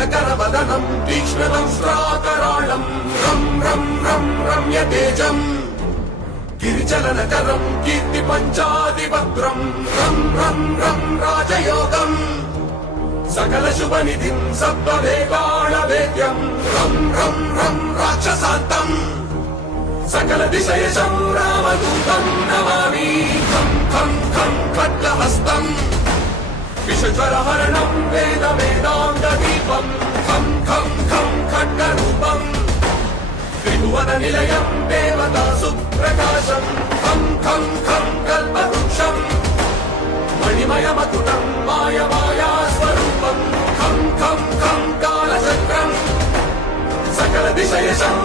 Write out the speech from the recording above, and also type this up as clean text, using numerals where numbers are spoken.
दिनकरवदनं तीक्ष्णदंष्ट्राकराळं रं रं रं रम्यतेजं गिरिचलनकरं कीर्तिपञ्चादिभद्रं रं रं रं राजयोगम् सकलशुभनिधिं सप्तवेगाणवेद्यं रं रं रं राक्षसान्तम् सकलदिशयशं रामदूतं नमामि खं खं खं खड्गहस्तम् विषज्वरहरणं वेदवेदान्तदीपं खं खं खं खड्गरूपम् त्रिभुवननिलयं देवतासुप्रकाशं खं खं खं कल्पवृक्षम् मणिमयमकुटं मायमायास्वरूपं खं खं खं कालचक्रम् सकलदिशयशं